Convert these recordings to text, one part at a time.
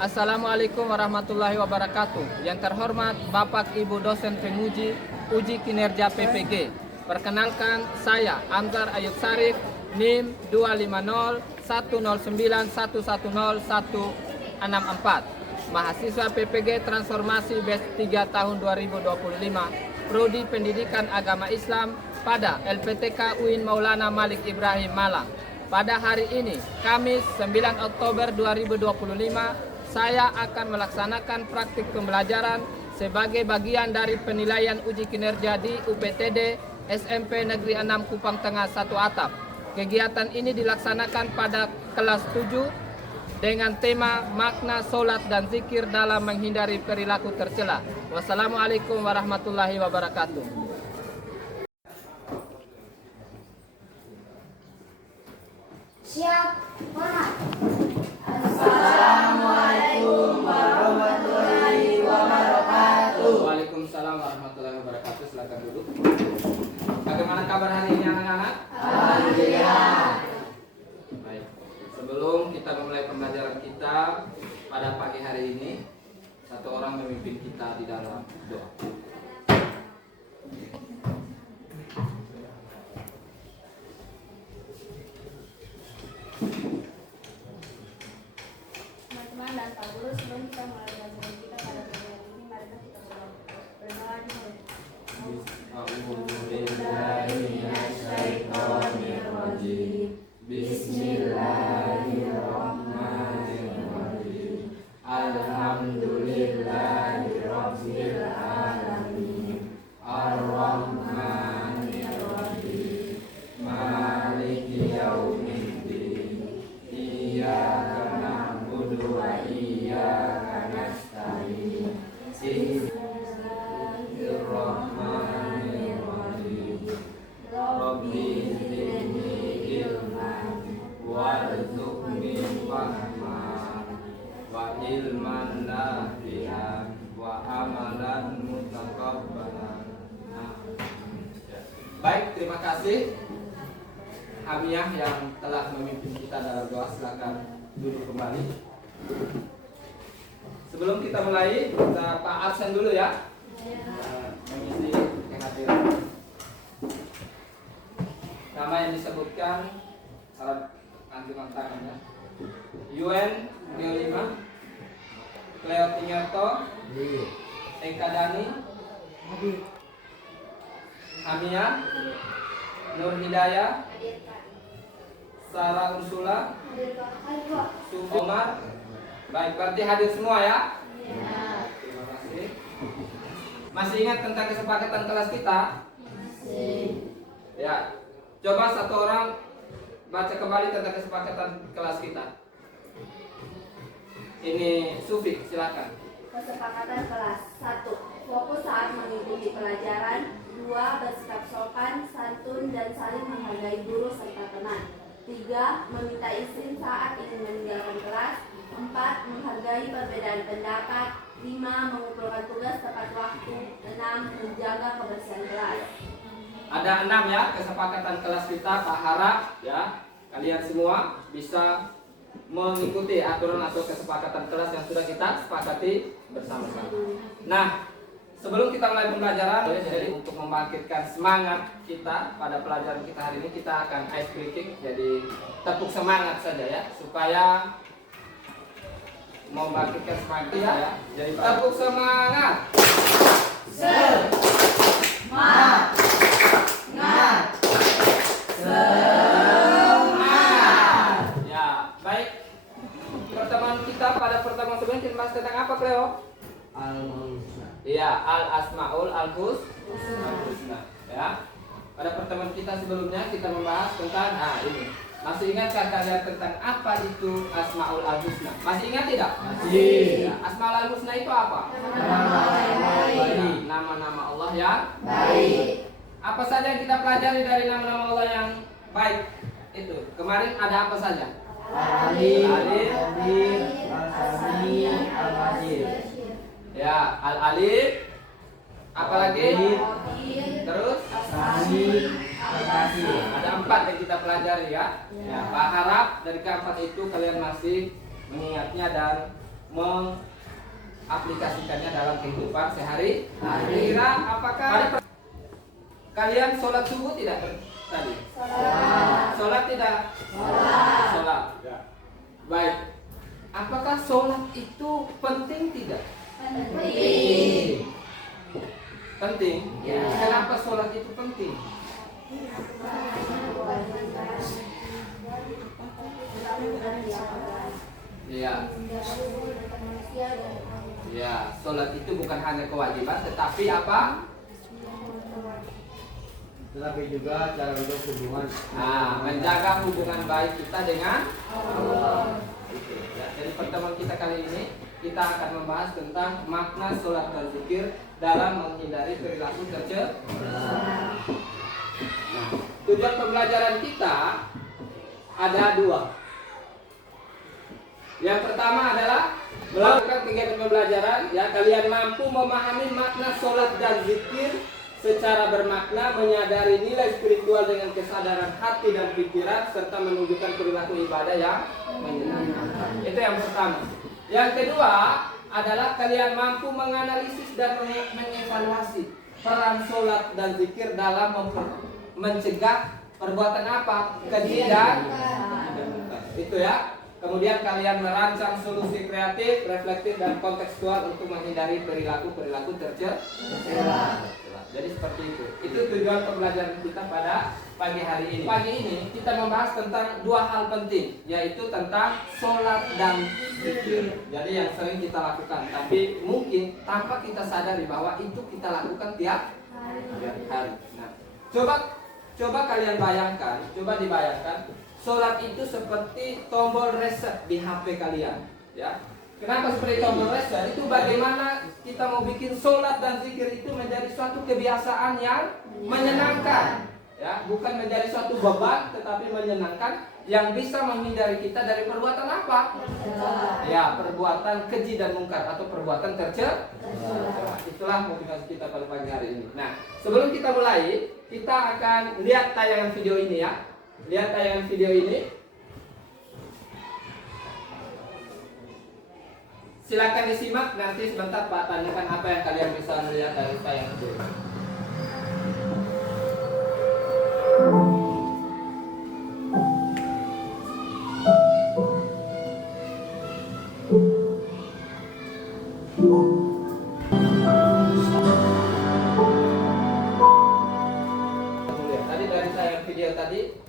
Assalamualaikum warahmatullahi wabarakatuh. Yang terhormat Bapak Ibu dosen penguji uji kinerja PPG. Perkenalkan, saya Amzar Ayub Sarif, NIM 25011011064, mahasiswa PPG Transformasi Batch 3 tahun 2025, Prodi Pendidikan Agama Islam pada LPTK UIN Maulana Malik Ibrahim Malang. Pada hari ini, Kamis 9 Oktober 2025, saya akan melaksanakan praktik pembelajaran sebagai bagian dari penilaian uji kinerja di UPTD SMP Negeri 6 Kupang Tengah 1 Atap. Kegiatan ini dilaksanakan pada kelas 7 dengan tema makna solat dan zikir dalam menghindari perilaku tercela. Wassalamualaikum warahmatullahi wabarakatuh. Siap, hormat. Assalamualaikum warahmatullahi wabarakatuh. Waalaikumsalam warahmatullahi wabarakatuh. Silakan duduk. Bagaimana kabar hari ini anak-anak? Alhamdulillah. Baik. Sebelum kita memulai pembelajaran kita pada pagi hari ini, satu orang memimpin kita di dalam doa. Teman-teman dan Pak Guru, sebelum kita mulai pelajaran kita pada pelajaran ini, mari kita berdoa. Berdoa di Bismillahirrahmanirrahim. Alhamdulillahirabbil alamin. Ar-Rahmanir-Rahim. Maliki yaumiddin. Iyyaka na'budu wa iyyaka nasta'in. Bismillahirrahmanirrahim. Rabbi zidni ilman warzuqni fahman wa ilman nafi'an wa amalan mutaqabbalan. Baik, terima kasih Hamiyah yang telah memimpin kita dalam doa. Silakan duduk kembali. Sebelum kita mulai, kita Pak absen dulu ya. Mengisi kehadiran. Nama yang disebutkan syarat antiman tangannya. Yuen Geolima, Cleo Tinyoto, Eka Dani, Hamiyah, Nur Hidayah, Sarah Ursula, Omar. Baik, berarti hadir semua ya? Terima kasih. Masih ingat tentang kesepakatan kelas kita? Ya. Coba satu orang baca kembali tentang kesepakatan kelas kita. Ini Sufi, silakan. kesepakatan kelas. 1. Fokus saat mengikuti pelajaran. 2. Bersikap sopan, santun, dan saling menghargai guru serta teman. 3. Meminta izin saat ingin meninggalkan kelas. 4. Menghargai perbedaan pendapat. 5. Mengumpulkan tugas tepat waktu. 6. Menjaga kebersihan kelas. Ada 6 ya kesepakatan kelas kita. Tak harap ya kalian semua bisa mengikuti aturan atau kesepakatan kelas yang sudah kita sepakati bersama-sama. Nah, sebelum kita mulai pembelajaran, jadi untuk membangkitkan semangat kita pada pelajaran kita hari ini, kita akan ice breaking. Jadi tepuk semangat saja ya, supaya membangkitkan semangat kita ya. Jadi tepuk semangat. Semangat. Ya, baik. Pertemuan kita pada pertemuan sebelumnya kita bahas tentang apa, Cleo? Iya, al-asmaul al-husna. Ya. Pada pertemuan kita sebelumnya kita membahas tentang ini. Masih ingatkah kalian tentang apa itu asmaul al-husna? Masih ingat tidak? Masih. Ya, asmaul al-husna itu apa? Nama-nama Allah yang Baik. Apa saja yang kita pelajari dari nama-nama Allah yang baik? Itu. Kemarin ada apa saja? Al-Alim, Al-Alim, Al-Sami, Al-Basir. Ya, Al-Alim. Apalagi? Terus? Sami, Al-Basir. Ada 4 yang kita pelajari ya. Ya, Pak harap dari keempat itu kalian masih mengingatnya dan mengaplikasikannya dalam kehidupan sehari-hari. Kira apakah kalian sholat subuh tidak tadi? Sholat tidak? Sholat. Baik. Apakah sholat itu penting tidak? Penting. Penting. Kenapa sholat itu penting? Iya. Ya, sholat itu bukan hanya kewajiban, tetapi apa? Tetapi juga cara untuk hubungan. Menjaga hubungan baik kita dengan Allah. Ya, jadi pertemuan kita kali ini kita akan membahas tentang makna sholat dan zikir dalam menghindari perilaku tercela. Tujuan pembelajaran kita ada 2. Yang pertama adalah melakukan kegiatan pembelajaran, ya kalian mampu memahami makna sholat dan zikir secara bermakna, menyadari nilai spiritual dengan kesadaran hati dan pikiran, serta menunjukkan perilaku ibadah yang menyenangkan. Itu yang pertama. Yang kedua adalah kalian mampu menganalisis dan mengevaluasi peran sholat dan zikir dalam mencegah perbuatan apa? Keji dan mungkar. Itu ya. Kemudian kalian merancang solusi kreatif, reflektif, dan kontekstual untuk menghindari perilaku-perilaku tercela. Jadi seperti itu. Itu tujuan pembelajaran kita pada pagi hari ini. Pagi ini kita membahas tentang 2 hal penting, yaitu tentang sholat dan zikir. Jadi yang sering kita lakukan, tapi mungkin tanpa kita sadari bahwa itu kita lakukan tiap hari. Nah, coba kalian bayangkan, coba dibayangkan. Sholat itu seperti tombol reset di HP kalian, ya. Kenapa seperti tombol reset? Itu bagaimana kita mau bikin sholat dan zikir itu menjadi suatu kebiasaan yang menyenangkan, ya, bukan menjadi suatu beban, tetapi menyenangkan yang bisa menghindari kita dari perbuatan apa? Ya, perbuatan keji dan mungkar atau perbuatan tercela. Itulah motivasi kita pada pagi hari ini. Nah, sebelum kita mulai, kita akan lihat tayangan video ini ya. Lihat tayangan video ini. Silakan disimak, nanti sebentar Pak tanyakan apa yang kalian bisa lihat dari tayangan video. Tadi dari tayangan video tadi,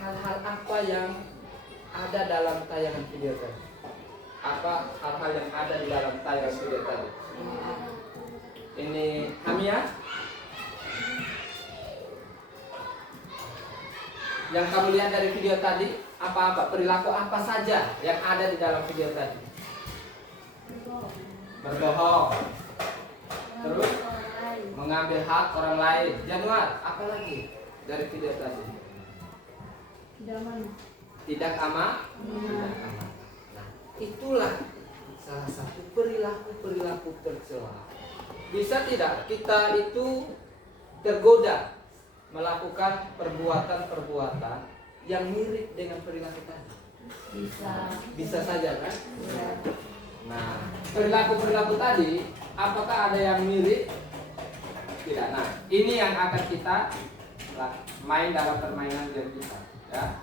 hal-hal apa yang ada dalam tayangan video tadi? Apa hal-hal yang ada di dalam tayangan video tadi? Ini Hamia. Yang kamu lihat dari video tadi, apa-apa, perilaku apa saja yang ada di dalam video tadi? Berbohong. Terus mengambil hak orang lain. Januar, apa lagi dari video tadi? Tidak aman. Nah, itulah salah satu perilaku tercela. Bisa tidak kita itu tergoda melakukan perbuatan-perbuatan yang mirip dengan perilaku tadi? Bisa saja kan? Nah, perilaku-perilaku tadi, apakah ada yang mirip? Tidak. Nah, ini yang akan kita main dalam permainan game kita, ya.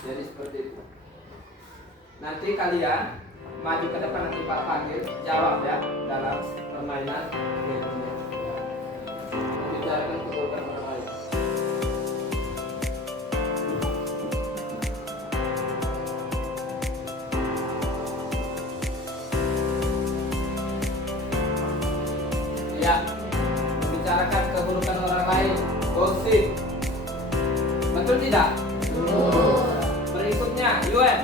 Jadi seperti itu. Nanti kalian maju ke depan, nanti Pak panggil, jawab ya dalam permainan game ini. Bicarakan kebutuhan orang lain. Ya, membicarakan keburukan orang lain, gosip. Betul tidak? Betul. Berikutnya, Yuen.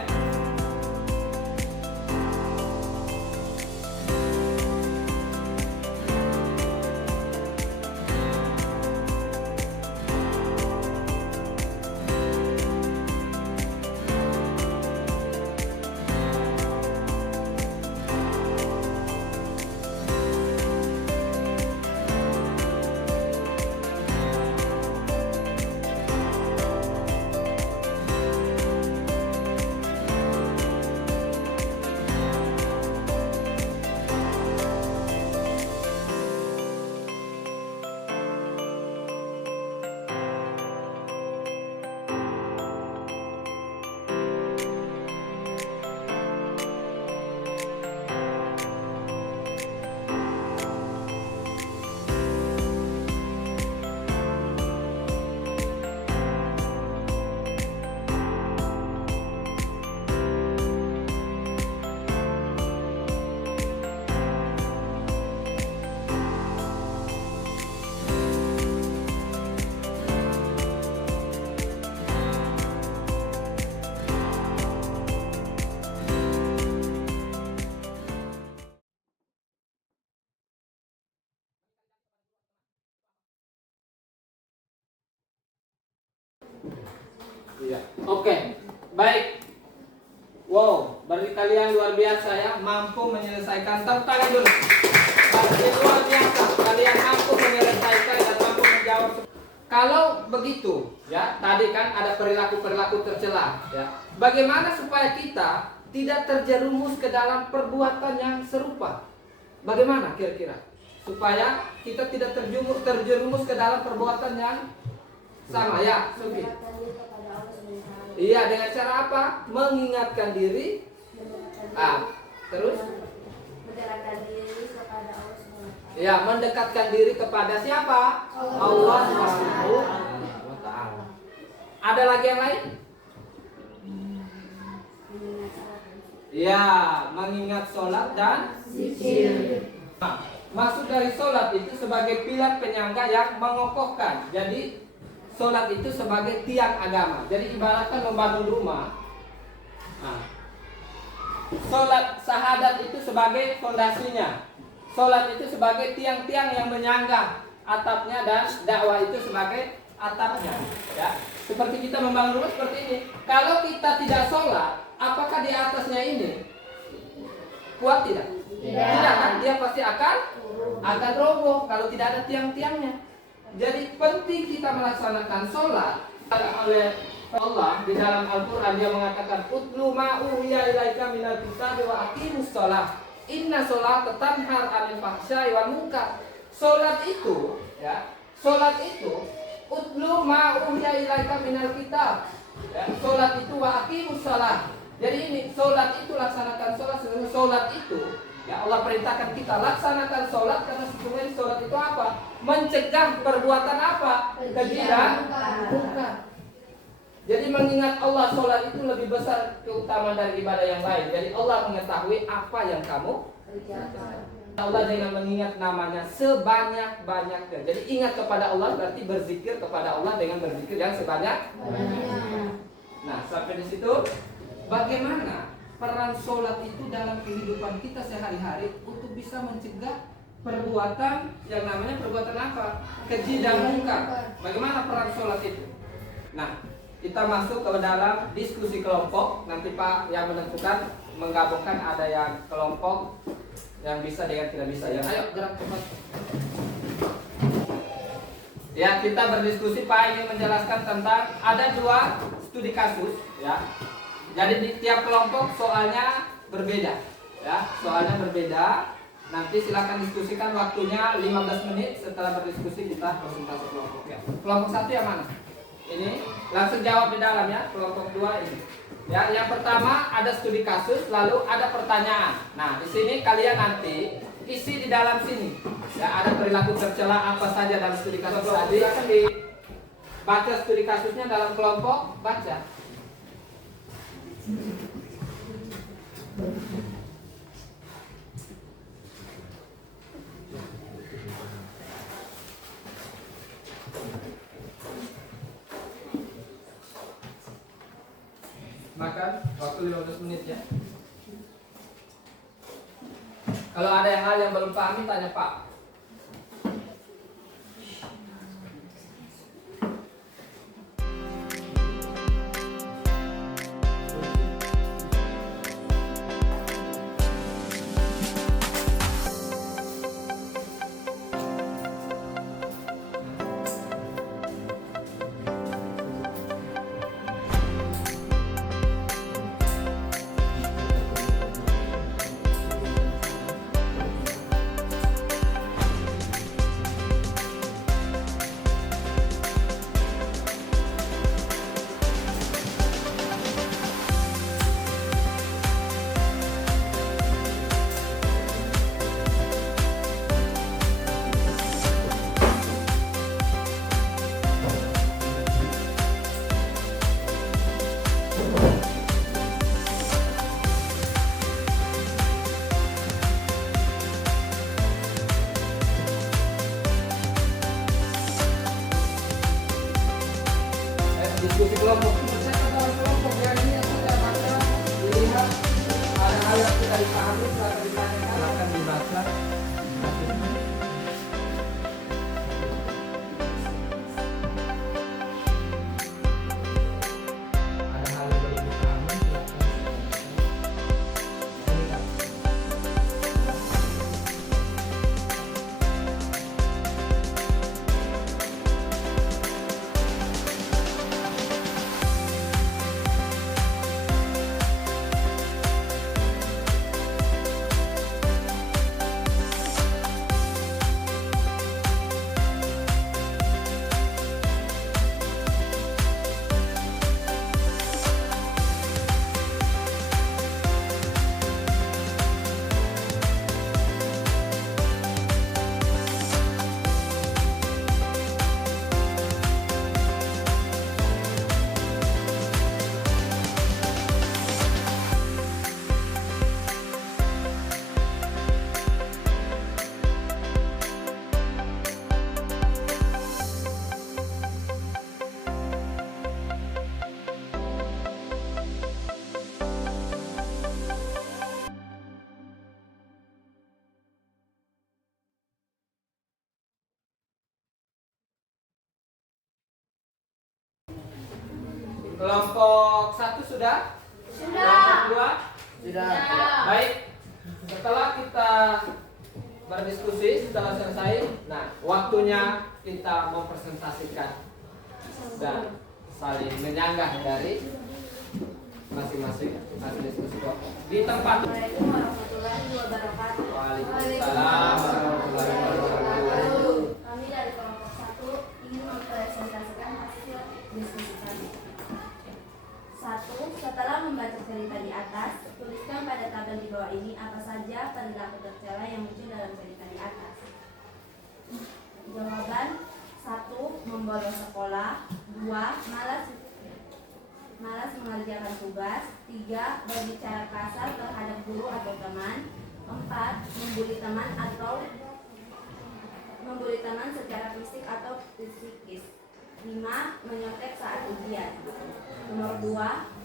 Iya. Oke. Baik. Wow, berarti kalian luar biasa ya, mampu menyelesaikan. Tepuk tangan dulu. Berarti luar biasa, kalian mampu menyelesaikan dan mampu menjawab. Kalau begitu, ya, tadi kan ada perilaku-perilaku tercela, ya. Bagaimana supaya kita tidak terjerumus ke dalam perbuatan yang serupa? Bagaimana kira-kira supaya kita tidak terjerumus ke dalam perbuatan yang sama, ya, Sofi? Iya, dengan cara apa? Mengingatkan diri. Terus? Mendekatkan diri kepada Allah SWT. Ya, mendekatkan diri kepada siapa? Allah Subhanahu wa Ta'ala. Ada lagi yang lain? Ya, mengingat sholat dan zikir. Nah, maksud dari sholat itu sebagai pilar penyangga yang mengokohkan. Jadi sholat itu sebagai tiang agama. Jadi ibaratkan membangun rumah. Nah, sholat syahadat itu sebagai fondasinya. Sholat itu sebagai tiang-tiang yang menyangga atapnya, dan dakwah itu sebagai atapnya. Ya, seperti kita membangun rumah seperti ini. Kalau kita tidak sholat, apakah di atasnya ini kuat tidak? Tidak kan? Dia pasti akan roboh kalau tidak ada tiang-tiangnya. Jadi penting kita melaksanakan sholat. Oleh Allah di dalam Al-Quran dia mengatakan utlu ma uhiya ilaika minal kitabi wa aqimus sholat inna sholata tanha 'anil fahsya'i wal munkar. Sholat itu, ya, sholat itu utlu ma uhiya ilaika minal kitab, ya, sholat itu wa aqimus sholat. Jadi ini sholat itu laksanakan sholat. Sebenarnya sholat itu, ya, Allah perintahkan kita laksanakan sholat karena sesungguhnya sholat itu apa? Mencegah perbuatan apa? Keji dan munkar. Jadi mengingat Allah, sholat itu lebih besar keutamaan dari ibadah yang lain. Jadi Allah mengetahui apa yang kamu kerjakan. Allah dengan mengingat namanya sebanyak-banyaknya. Jadi ingat kepada Allah berarti berzikir kepada Allah dengan berzikir yang sebanyak-banyaknya. Nah, sampai di situ bagaimana peran sholat itu dalam kehidupan kita sehari-hari untuk bisa mencegah perbuatan yang namanya perbuatan apa? Keji dan munkar. Bagaimana peran sholat itu? Nah, kita masuk ke dalam diskusi kelompok. Nanti Pak yang menentukan menggabungkan, ada yang kelompok yang bisa dengan tidak bisa. Ya, ayo gerak cepat. Ya, kita berdiskusi. Pak ingin menjelaskan tentang ada 2 studi kasus, ya. Jadi di tiap kelompok soalnya berbeda, ya, soalnya berbeda. Nanti silakan diskusikan, waktunya 15 menit. Setelah berdiskusi kita presentasi kelompok, ya. Kelompok 1 yang mana? Ini langsung jawab di dalam, ya. Kelompok 2 ini. Ya, yang pertama ada studi kasus, lalu ada pertanyaan. Nah, di sini kalian nanti isi di dalam sini. Ya, ada perilaku tercela apa saja dalam studi kasus tadi. Akan dibaca studi kasusnya dalam kelompok, baca. Makan waktu 15 menit, ya. Kalau ada hal yang belum pahami tanya Pak. Diskusi kelompok, saya dalam kelompok yang ini yang saya baca, dilihat ada hal yang tidak dipahami, silakan ditanyakan, silakan dibaca. Kelompok 1 sudah? Kelompok 2? Sudah. Baik. Setelah kita berdiskusi, setelah selesai, nah waktunya kita mempresentasikan dan saling menyanggah dari masing-masing hasil diskusi kelompok di tempat. Assalamualaikum warahmatullahi wabarakatuh. Waalaikumsalam warahmatullahi wabarakatuh. Kami dari kelompok 1 ingin mempresentasikan hasil diskusi kami. 1. Setelah membaca cerita di atas, tuliskan pada tabel di bawah ini apa saja perilaku tercela yang muncul dalam cerita di atas. Jawaban: 1. Membolos sekolah. 2. Malas mengerjakan tugas. 3. Berbicara kasar terhadap guru atau teman. 4. Membuli teman secara fisik atau psikis. 5. Menyontek saat ujian. Nomor 2.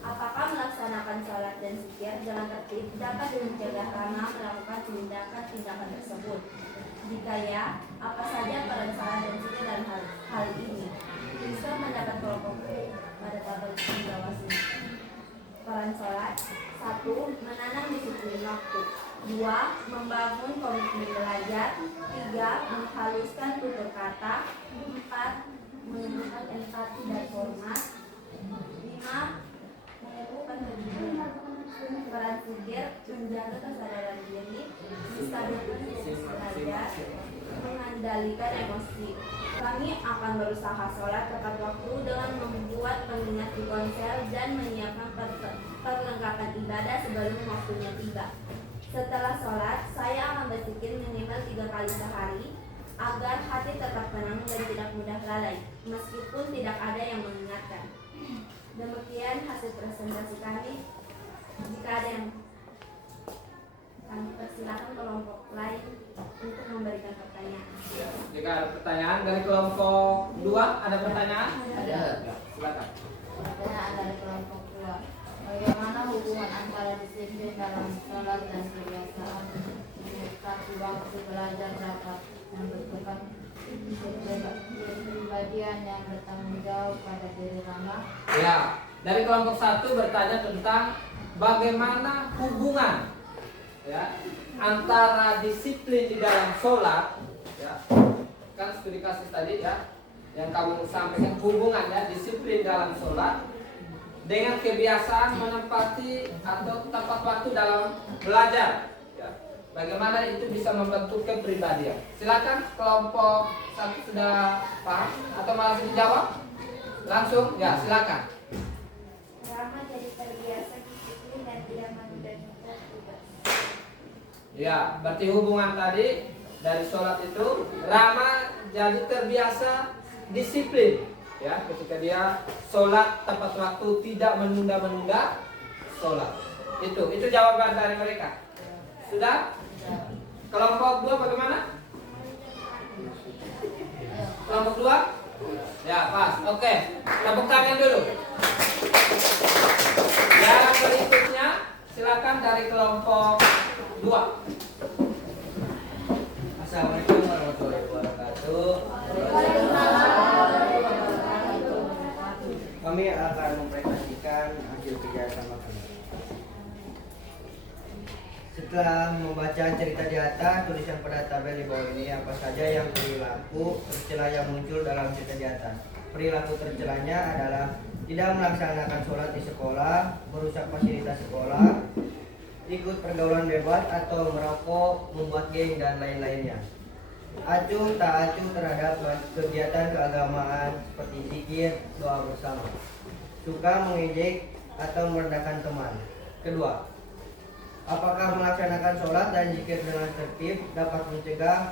Apakah melaksanakan sholat dan zikir dengan tertib dapat mencegah Rama melakukan tindakan-tindakan tersebut? Jika ya, apa saja peran sholat dan zikir dalam hal ini? Tuliskan pendapat kelompokku pada tabel di bawah sini. Peran sholat: 1. Menanam disiplin waktu. 2. Membangun komitmen belajar. 3. Menghaluskan tutur kata. 4. Menunjukkan empati dan hormat. 5. Mengukuhkan kejujuran. Peran zikir: menjaga kesadaran diri, stabilitas belajar, mengendalikan emosi. Kami akan berusaha sholat tepat waktu dengan membuat pengingat di ponsel dan menyiapkan perlengkapan ibadah sebelum waktunya tiba. Setelah sholat, saya akan berzikir minimal 3 kali sehari agar hati tetap tenang dan tidak mudah lalai, meskipun tidak ada yang mengingatkan. Demikian hasil presentasi kami. Jika ada yang kami persilakan kelompok lain untuk memberikan pertanyaan. Jika ada pertanyaan dari kelompok 2, ada pertanyaan? Ada. Silakan. Pertanyaan dari kelompok 2. Bagaimana hubungan antara disiplin dalam sholat dan kebiasaan menyikapi waktu belajar dapat membentukkan kepribadian yang bertanggung jawab pada diri Rama? Ya, dari kelompok 1 bertanya tentang bagaimana hubungan ya antara disiplin di dalam sholat, ya kan studi kasus tadi ya yang kamu sampaikan, hubungan ya disiplin dalam sholat dengan kebiasaan menempati atau tepat waktu dalam belajar ya. Bagaimana itu bisa membentuk kepribadian? Silakan kelompok 1 sudah paham atau masih dijawab? Langsung ya, silakan. Rama jadi terbiasa disiplin dan tidak menunda-nunda tugas. Ya, berarti hubungan tadi dari sholat itu Rama jadi terbiasa disiplin ya ketika dia sholat tepat waktu, tidak menunda-menunda sholat. Itu jawaban dari mereka. Sudah? Kelompok 2 bagaimana? Kelompok 2? Ya, pas. Oke. Tepuk tangan dulu. Yang berikutnya silakan dari kelompok 2. Assalamualaikum warahmatullahi wabarakatuh. Kami akan mempresentasikan hasil kerja sama kami. Setelah membaca cerita di atas, tuliskan pada tabel di bawah ini apa saja yang perilaku tercela yang muncul dalam cerita di atas. Perilaku tercelanya adalah tidak melaksanakan sholat di sekolah, merusak fasilitas sekolah, ikut pergaulan bebas atau merokok, membuat geng dan lain-lainnya. Acuh tak acuh terhadap kegiatan keagamaan seperti zikir, doa bersama. Suka mengejek atau merendahkan teman. Kedua, apakah melaksanakan sholat dan zikir dengan tertib dapat mencegah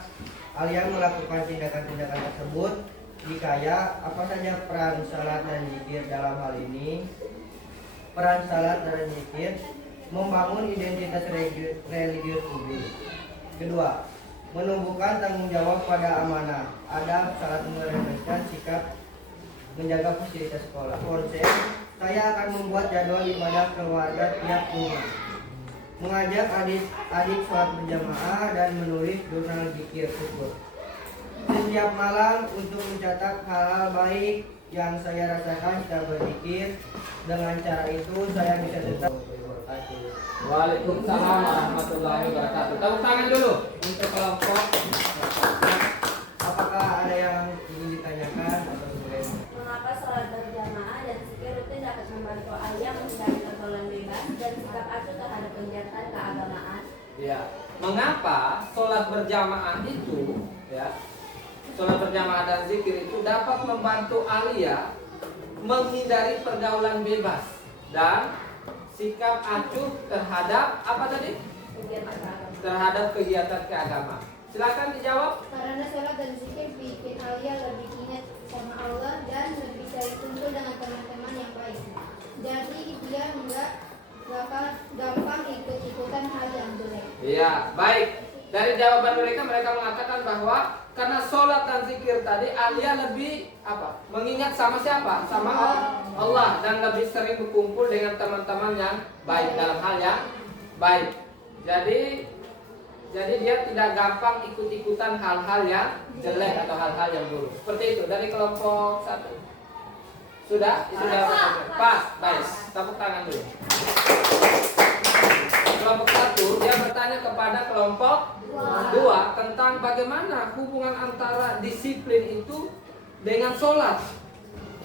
alias melakukan tindakan-tindakan tersebut? Jika ya, apa saja peran sholat dan zikir dalam hal ini? Peran sholat dan zikir membangun identitas religius publik. Kedua, menumbuhkan tanggung jawab pada amanah, adab, salat meremehkan, sikap menjaga fasilitas sekolah. Konsep, saya akan membuat jadwal ibadah keluarga tiap rumah, mengajak adik-adik sholat berjamaah dan menulis jurnal zikir syukur. setiap malam untuk mencatat hal-hal baik yang saya rasakan setelah berzikir. Dengan cara itu saya bisa tetap berkati. Waalaikumsalam warahmatullahi wabarakatuh. Tepuk tangan dulu untuk kelompok. Apakah ada yang ingin ditanyakan atau boleh? Mengapa sholat berjamaah dan zikir rutin dapat membantu Alia menghindari pergaulan bebas dan sikap asuh terhadap kegiatan keagamaan? Ya, mengapa sholat berjamaah itu, ya, sholat berjamaah dan zikir itu dapat membantu Alia menghindari pergaulan bebas dan sikap acuh terhadap apa tadi? Kegiatan keagamaan. Terhadap kegiatan keagamaan. Silakan dijawab. Karena sholat dan zikir bikin Alia lebih ingat sama Allah dan lebih sering kumpul dengan teman-teman yang baik. Jadi dia nggak gampang ikut-ikutan hal yang jelek. Iya, baik. Dari jawaban mereka mengatakan bahwa karena sholat dan zikir tadi Alia lebih apa? Mengingat sama siapa? Sama Allah dan lebih sering berkumpul dengan teman-teman yang baik dalam hal yang baik. Jadi dia tidak gampang ikut-ikutan hal-hal yang jelek atau hal-hal yang buruk. Seperti itu dari kelompok 1. Sudah? Itu jawabannya. Pas, baik. Tepuk tangan dulu. Kelompok 1 dia bertanya kepada kelompok 2 tentang bagaimana hubungan antara disiplin itu dengan sholat.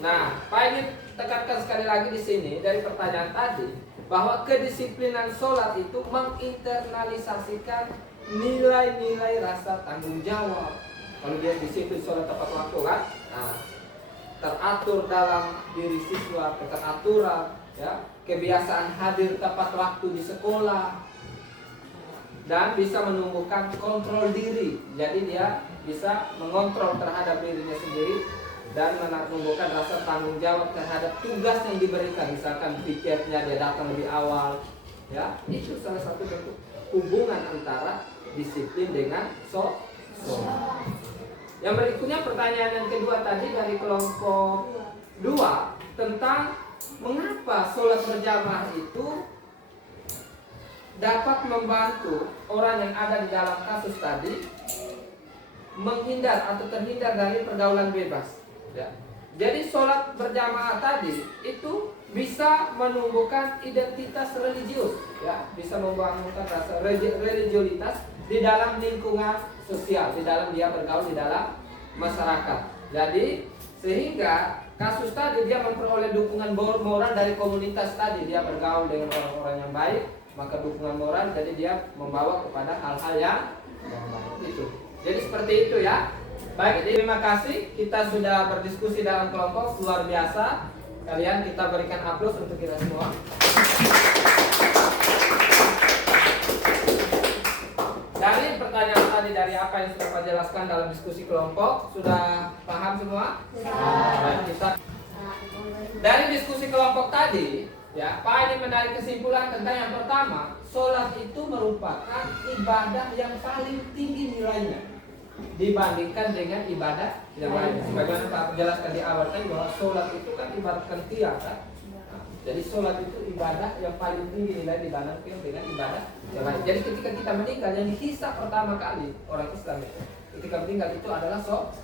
Nah, Pak ingin tekankan sekali lagi di sini dari pertanyaan tadi bahwa kedisiplinan sholat itu menginternalisasikan nilai-nilai rasa tanggung jawab. Kalau dia disiplin sholat tepat waktu kan, nah, teratur dalam diri siswa, keteraturan, ya, kebiasaan hadir tepat waktu di sekolah, dan bisa menumbuhkan kontrol diri. Jadi dia bisa mengontrol terhadap dirinya sendiri dan menumbuhkan rasa tanggung jawab terhadap tugas yang diberikan. Misalkan piketnya dia datang lebih awal, ya, itu salah satu bentuk hubungan antara disiplin dengan sholat. Yang berikutnya pertanyaan yang kedua tadi dari kelompok 2 tentang mengapa sholat berjamaah itu dapat membantu orang yang ada di dalam kasus tadi menghindar atau terhindar dari pergaulan bebas. Ya. Jadi sholat berjamaah tadi itu bisa menumbuhkan identitas religius, ya, bisa membangunkan rasa religiulitas di dalam lingkungan sosial, di dalam dia bergaul di dalam masyarakat. Jadi sehingga kasus tadi dia memperoleh dukungan moral dari komunitas tadi, dia bergaul dengan orang-orang yang baik, maka dukungan moral jadi dia membawa kepada hal-hal yang baik itu. Jadi seperti itu ya. Baik, jadi terima kasih kita sudah berdiskusi dalam kelompok luar biasa. Kalian kita berikan aplaus untuk kita semua. Dari pertanyaan tadi, dari apa yang sudah Pak jelaskan dalam diskusi kelompok, sudah paham semua? Baik, kita dari diskusi kelompok tadi, ya, Pak ini menarik kesimpulan tentang yang pertama, sholat itu merupakan ibadah yang paling tinggi nilainya dibandingkan dengan ibadah yang lain. Sebagaimana Pak jelaskan di awal tadi bahwa sholat itu kan ibaratkan tiang kan. Nah, jadi sholat itu ibadah yang paling tinggi nilai dibandingkan dengan ibadah yang lain. Jadi ketika kita meninggal, yang dihisab pertama kali orang Islam itu ketika meninggal itu adalah sholat.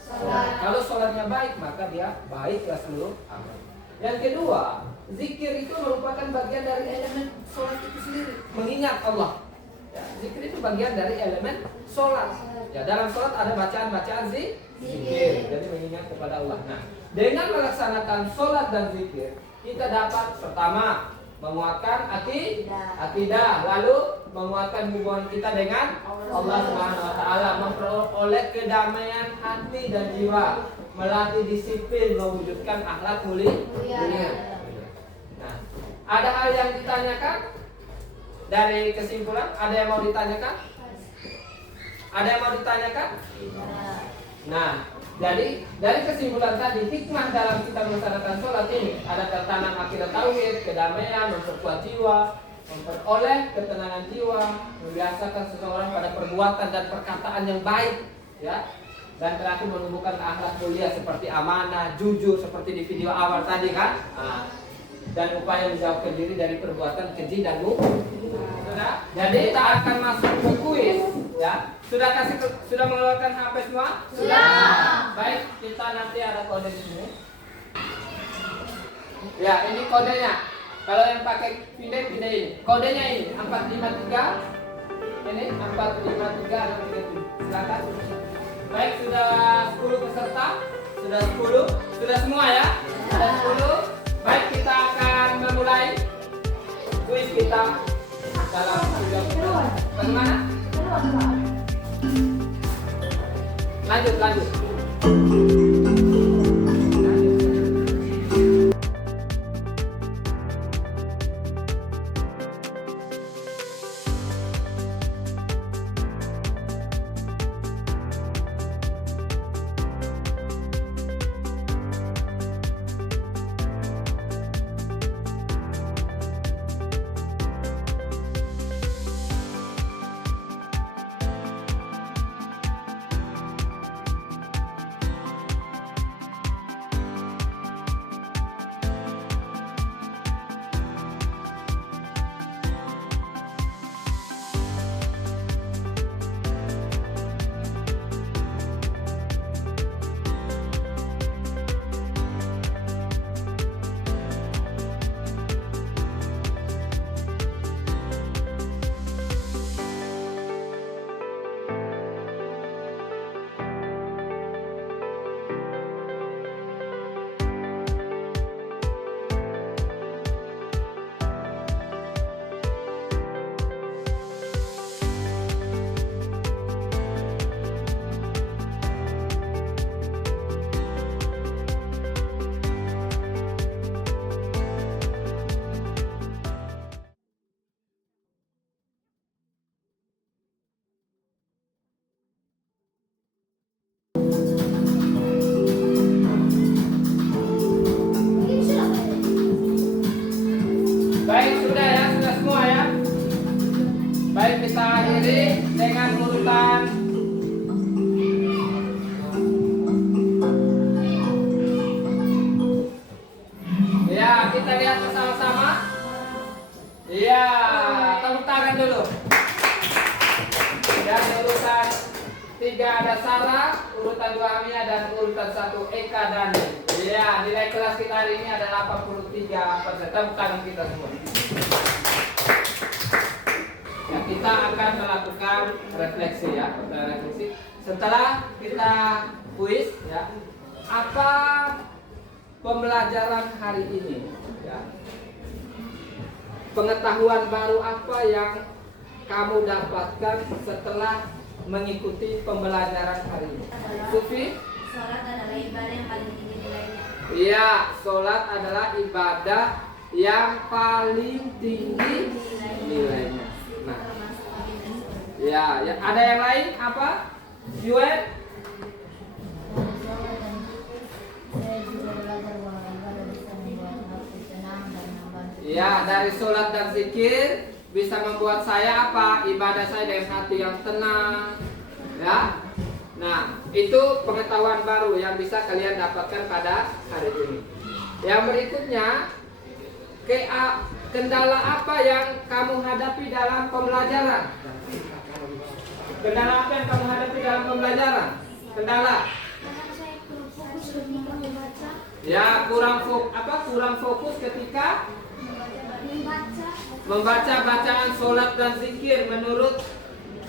Kalau sholatnya baik maka dia baiklah seluruh amal. Yang kedua, zikir itu merupakan bagian dari elemen sholat itu sendiri, mengingat Allah. Ya, zikir itu bagian dari elemen sholat. Ya, dalam sholat ada bacaan-bacaan zikir, jadi mengingat kepada Allah. Nah, dengan melaksanakan sholat dan zikir, kita dapat pertama menguatkan akidah, lalu menguatkan hubungan kita dengan Allah Subhanahu Wa Taala, memperoleh kedamaian hati dan jiwa, melatih disiplin, mewujudkan akhlak mulia. Nah, ada hal yang ditanyakan dari kesimpulan? Ada yang mau ditanyakan? Ada yang mau ditanyakan? Nah, jadi dari kesimpulan tadi, hikmah dalam kita melaksanakan sholat ini ada tertanam akidah tauhid, kedamaian, memperkuat jiwa, memperoleh ketenangan jiwa, membiasakan seseorang pada perbuatan dan perkataan yang baik, ya, dan terakhir menumbuhkan akhlak mulia seperti amanah, jujur seperti di video awal tadi kan, dan upaya menjauhkan diri dari perbuatan keji dan lupa. Jadi kita akan masuk ke kuis. Ya, sudah mengeluarkan HP semua? Sudah. Baik, kita nanti ada kode di sini. Ya, ini kodenya. Kalau yang pakai pide ini. Kodenya ini 453. Ini 453 silakan. Baik, sudah 10 peserta. Sudah 10. Sudah semua ya? Sudah 10. Baik, kita akan memulai kuis kita dalam 30. Bagaimana? Lanjut. Baik, sudah ya, sudah semua ya. Baik, kita akhiri dengan urutan ya, kita lihat bersama-sama. Iya, tepuk tangan dulu. Dan urutan 3 ada Sarah, urutan 2 Amia, dan urutan 1 Eka Dani. Iya, nilai kelas kita hari ini adalah 83%. Tepuk tangan kita semua. Ya, kita akan melakukan refleksi ya, refleksi. Setelah kita kuis ya, apa pembelajaran hari ini? Ya. Pengetahuan baru apa yang kamu dapatkan setelah mengikuti pembelajaran hari ini? Sufi? Sholat adalah ibadah yang paling tinggi nilainya. Iya, sholat adalah ibadah yang paling tinggi nilainya. Nah, ya, ada yang lain apa? Yuen? Ya, dari sholat dan zikir bisa membuat saya apa? Ibadah saya dengan hati yang tenang. Ya. Nah, itu pengetahuan baru yang bisa kalian dapatkan pada hari ini. Yang berikutnya, kendala apa yang kamu hadapi dalam pembelajaran? Kendala apa yang kamu hadapi dalam pembelajaran? Kendala? Ya, kurang fokus ketika membaca bacaan sholat dan zikir menurut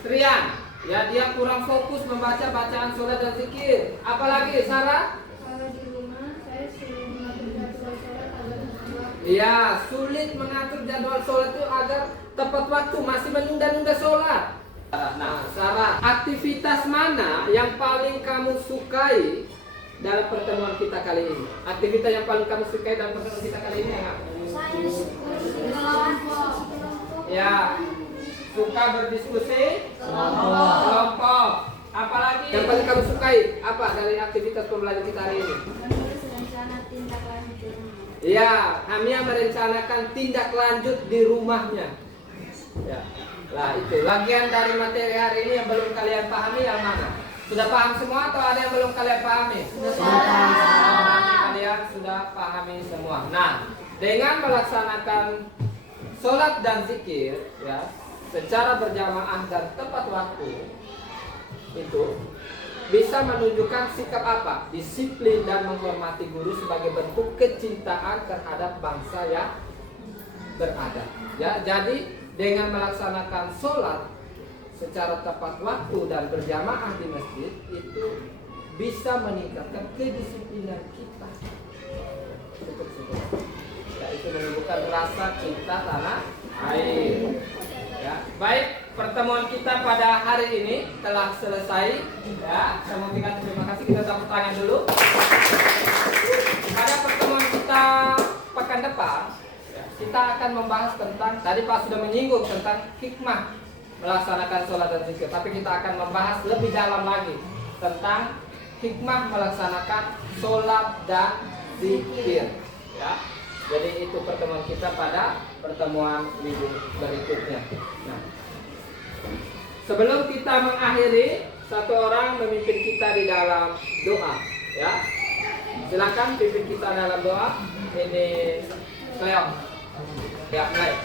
Trian. Ya, dia kurang fokus membaca bacaan sholat dan zikir. Apalagi Sarah? Kalau di rumah saya sulit mengatur jadwal sholat agar tepat waktu. Ya, sulit mengatur jadwal sholat itu agar tepat waktu, masih menunda-nunda sholat. Nah, Sarah, aktivitas mana yang paling kamu sukai dalam pertemuan kita kali ini? Aktivitas yang paling kamu sukai dalam pertemuan kita kali ini apa? Saya kelompok. Ya, suka berdiskusi kelompok. Apalagi yang paling kamu sukai apa dari aktivitas pembelajaran kita hari ini? Menulis rencana tindak lanjut di rumah. Ya, Hamia merencanakan tindak lanjut di rumahnya. Ya, lah itu bagian dari materi hari ini yang belum kalian pahami yang mana? Sudah paham semua atau ada yang belum kalian pahami? Sudah. Berarti kalian sudah pahami semua. Nah, dengan melaksanakan sholat dan zikir, ya, secara berjamaah dan tepat waktu itu bisa menunjukkan sikap apa? Disiplin dan menghormati guru sebagai bentuk kecintaan terhadap bangsa yang berada. Ya, jadi dengan melaksanakan sholat secara tepat waktu dan berjamaah di masjid itu bisa meningkatkan kedisiplinan kita. Ya, itu menunjukkan rasa cinta tanah air. Ya, baik, pertemuan kita pada hari ini telah selesai. Ya, saya mau tinggal terima kasih, kita tepuk tangan dulu. Pada pertemuan kita pekan depan, ya, kita akan membahas tentang, tadi Pak sudah menyinggung tentang hikmah melaksanakan sholat dan zikir, tapi kita akan membahas lebih dalam lagi tentang hikmah melaksanakan sholat dan zikir. Ya, jadi itu pertemuan kita pada pertemuan minggu berikutnya. Nah, sebelum kita mengakhiri, satu orang memimpin kita di dalam doa. Ya, silakan pimpin kita dalam doa. Ini Cleo. Ya, mulai.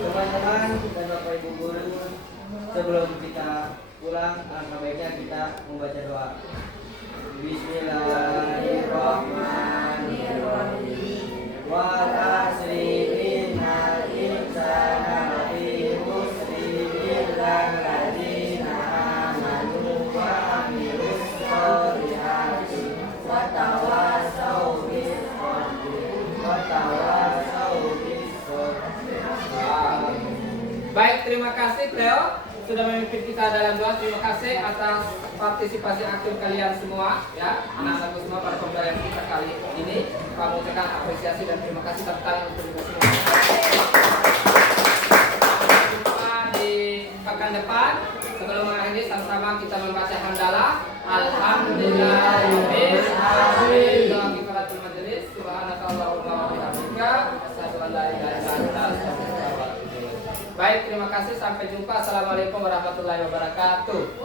Teman-teman dan Bapak Ibu guru, sebelum kita pulang, alangkah baiknya kita membaca doa. Bismillahirrahmanirrahim. Wal asri innal insana lafi khusrin illa alladziina aamanu wa 'amilus sholihati wa tawassaw bis sabri wa tawassaw bis sabri. Baik, terima kasih Cleo sudah memimpin kita dalam doa. Terima kasih atas partisipasi aktif kalian semua, ya, anak-anakku semua, para pembelajaran kita kali ini. Kami ucapkan apresiasi dan terima kasih tepuk tangan untuk kita semua. Sampai jumpa di pekan depan. Sebelum mengakhiri, sama-sama kita membaca hamdalah. Alhamdulillahirabbil alamin. Doa kifaratul majelis. Subhanakallahumma wa bihamdika, asyhadu an la ilaha illa anta, astaghfiruka wa atubu ilaik. Baik, terima kasih. Sampai jumpa. Assalamualaikum warahmatullahi wabarakatuh.